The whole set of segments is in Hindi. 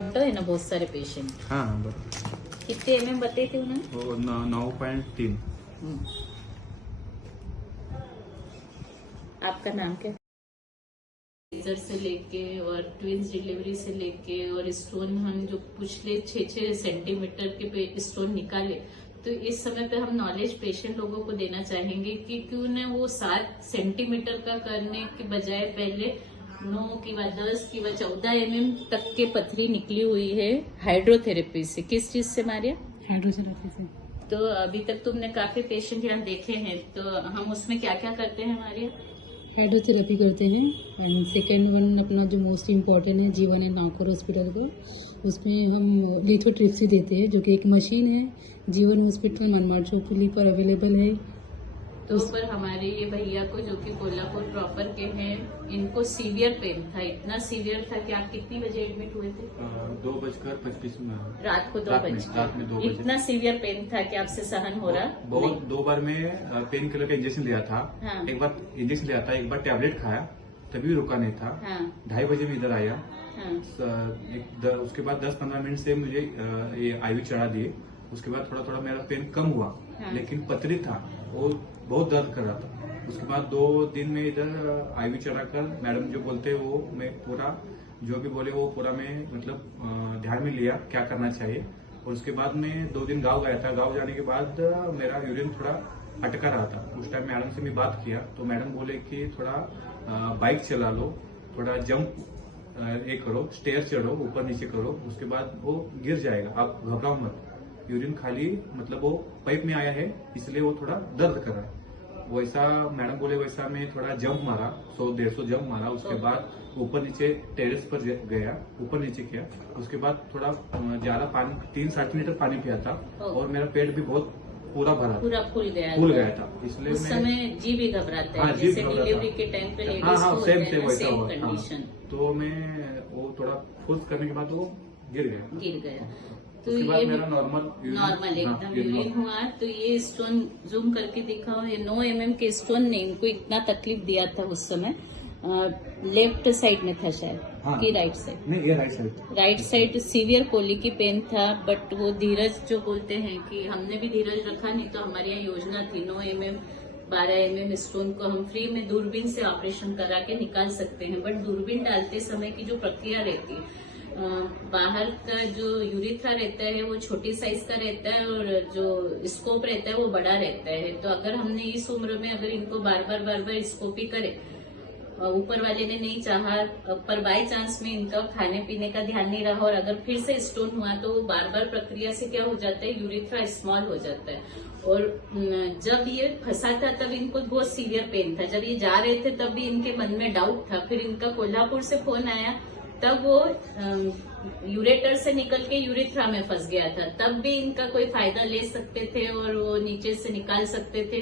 तो है ना बहुत सारे पेशेंट। हाँ बरोबर कितने एमएम बताए थे उन्होंने? वो 9.3। आपका नाम क्या? लेजर से लेके और ट्विंस डिलीवरी से लेके और स्टोन हम जो पिछले 6-6 सेंटीमीटर के स्टोन निकाले, तो इस समय पे हम नॉलेज पेशेंट लोगों को देना चाहेंगे कि क्यों न वो 7 सेंटीमीटर का करने के बजाय पहले 9 की व 10 की व 14 एमएम तक के पथरी निकली हुई है हाइड्रोथेरेपी से। किस चीज से मारिया? हाइड्रोथेरेपी से। तो अभी तक तुमने काफी पेशेंट यहाँ देखे हैं, तो हम उसमें क्या क्या करते हैं हमारे? हाइड्रोथेरेपी करते हैं एंड सेकेंड वन अपना जो मोस्ट इम्पॉर्टेंट है जीवन है नागौर हॉस्पिटल का, उसमें हम लिथोट्रिप्सी देते हैं जो कि एक मशीन है, जीवन हॉस्पिटल मनमाड चौपुली पर अवेलेबल है। तो पर हमारे ये भैया को जो कि कोल्हापुर प्रॉपर के हैं, इनको सीवियर पेन था, इतना सीवियर था कि आप कितनी बजे एडमिट हुए थे? 2:25 में। रात को 2 रात में 2 बजे। इतना सीवियर पेन था कि आपसे सहन हो रहा? बहुत 2 बार में पेन किलर का इंजेक्शन लिया था। हाँ। एक बार इंजेक्शन लिया था, एक बार टैबलेट खाया, तभी रुका नहीं था। हाँ 2:30 बजे में इधर आया। हाँ उसके बाद 10-15 मिनट से मुझे ये आईवी चढ़ा दिए। उसके बाद थोड़ा थोड़ा मेरा पेन कम हुआ। हाँ। लेकिन पथरी था, वो बहुत दर्द कर रहा था। उसके बाद 2 दिन में इधर आईवी चढ़ाकर मैडम जो बोलते हैं वो मैं पूरा जो भी बोले वो पूरा मैं मतलब ध्यान में लिया क्या करना चाहिए। और उसके बाद मैं 2 दिन गांव गया था। गांव जाने के बाद मेरा यूरिन थोड़ा अटका रहा था। उस टाइम मैडम से मैं बात किया तो मैडम बोले कि थोड़ा बाइक चला लो, थोड़ा जंप ये करो, स्टेयर चढ़ो, ऊपर नीचे करो, उसके बाद वो गिर जाएगा, आप घबराओ मत। यूरिन खाली मतलब वो पाइप में आया है इसलिए वो थोड़ा दर्द कर रहा है। वैसा मैडम बोले वैसा मैं थोड़ा जंप मारा, 100-150 जंप मारा। उसके बाद ऊपर नीचे टेरेस पर गया, ऊपर नीचे किया। उसके बाद थोड़ा ज्यादा पानी 3-3.5 लीटर पानी पिया था और मेरा पेट भी बहुत पूरा भरा, पूरा फूल गया था। इसलिए उस समय जी भी घबराता है। हाँ, जी जैसे घबराता। डिलीवरी के टाइम पे लेडीज हाँ को होता सेम है ना, वैसा सेम हुआ। कंडीशन। तो मैं वो थोड़ा फोर्स करने के बाद वो गिर गया। तो उसके बाद ये मेरा नॉर्मल एकदम यूरिन हुआ। तो ये स्टोन जूम करके दिखाओ, ये 9 एमएम के स्टोन ने इनको इतना तकलीफ दिया था उस समय। लेफ्ट साइड में था शायद, हाँ। कि राइट साइड? नहीं, ये राइट साइड सीवियर कोली की पेन था। बट वो धीरज जो बोलते हैं कि हमने भी धीरज रखा, नहीं तो हमारी यहाँ योजना थी 9 एमएम 12 एमएम स्टोन को हम फ्री में दूरबीन से ऑपरेशन करा के निकाल सकते हैं। बट दूरबीन डालते समय की जो प्रक्रिया रहती है, बाहर का जो यूरिथ्रा रहता है वो छोटी साइज का रहता है और जो स्कोप रहता है वो बड़ा रहता है। तो अगर हमने इस उम्र में अगर इनको बार बार स्कोपी करे, ऊपर वाले ने नहीं चाहा, पर बाय चांस में इनका खाने पीने का ध्यान नहीं रहा और अगर फिर से स्टोन हुआ तो बार प्रक्रिया से क्या हो जाता है, यूरिथ्रा स्मॉल हो जाता है। और जब ये फंसा था तब इनको बहुत सीवियर पेन था। जब ये जा रहे थे तब भी इनके मन में डाउट था। फिर इनका कोल्हापुर से फोन आया, तब वो यूरेटर से निकल के यूरिथ्रा में फंस गया था। तब भी इनका कोई फायदा ले सकते थे और वो नीचे से निकाल सकते थे।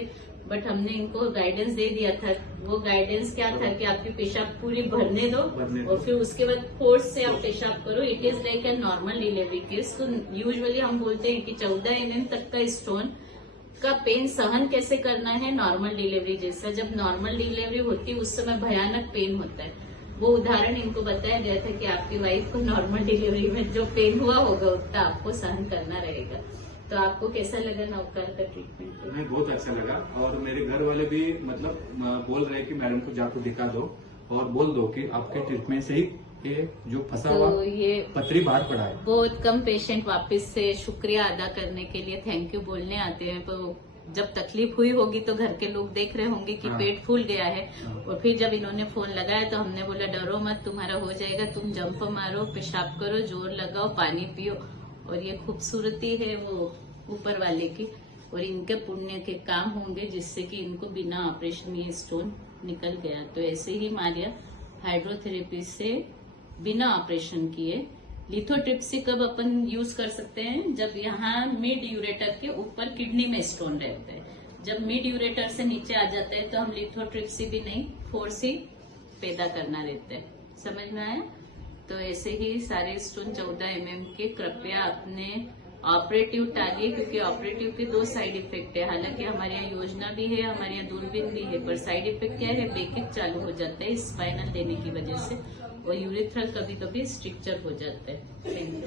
बट हमने इनको गाइडेंस दे दिया था। वो गाइडेंस क्या था कि आपकी पेशाब पूरी भरने दो और फिर उसके बाद फोर्स से आप पेशाब करो। It is like a normal delivery case. तो यूजुअली हम बोलते हैं कि 14 एमएम तक का स्टोन का पेन सहन कैसे करना है, नॉर्मल डिलीवरी जैसा। जब नॉर्मल डिलीवरी होती है उस समय भयानक पेन होता है। वो उदाहरण इनको बताया गया था कि आपकी वाइफ को नॉर्मल डिलीवरी में जो पेन हुआ होगा उतना आपको सहन करना रहेगा। तो आपको कैसा लगा नवकार का ट्रीटमेंट? नहीं, बहुत अच्छा लगा। और मेरे घर वाले भी मतलब बोल रहे हैं कि मैडम को जाकर दिखा दो और बोल दो कि आपके ट्रीटमेंट से ही ये जो फंसा हुआ ये पथरी बाहर पड़ा है। बहुत कम पेशेंट वापस से शुक्रिया अदा करने के लिए थैंक यू बोलने आते हैं। तो जब तकलीफ हुई होगी तो घर के लोग देख रहे होंगे कि हाँ। पेट फूल गया है। हाँ। और फिर जब इन्होंने फोन लगाया तो हमने बोला डरो मत, तुम्हारा हो जाएगा, तुम जंप मारो, पेशाब करो, जोर लगाओ, पानी पियो। और ये खूबसूरती है वो ऊपर वाले की और इनके पुण्य के काम होंगे जिससे कि इनको बिना ऑपरेशन ये स्टोन निकल गया। तो ऐसे ही मारिया हाइड्रोथेरेपी से बिना ऑपरेशन किए। लिथोट्रिप्सी कब अपन यूज कर सकते हैं? जब यहाँ मिड यूरेटर के ऊपर किडनी में स्टोन रहता है। जब मिड यूरेटर से नीचे आ जाता है तो हम लिथोट्रिप्सी भी नहीं, फोर्स ही पैदा करना रहता है। समझ में आया? तो ऐसे ही सारे स्टोन 14 एमएम के कृपया अपने ऑपरेटिव टालिए, क्योंकि ऑपरेटिव के 2 साइड इफेक्ट है। हालांकि हमारे यहाँ योजना भी है, हमारे यहाँ दूरबीन भी है, पर साइड इफेक्ट क्या है, बेकिक चालू हो जाता है स्पाइनल देने की वजह से और यूरेथ्रा कभी कभी स्ट्रिक्चर हो जाता है। Thank you.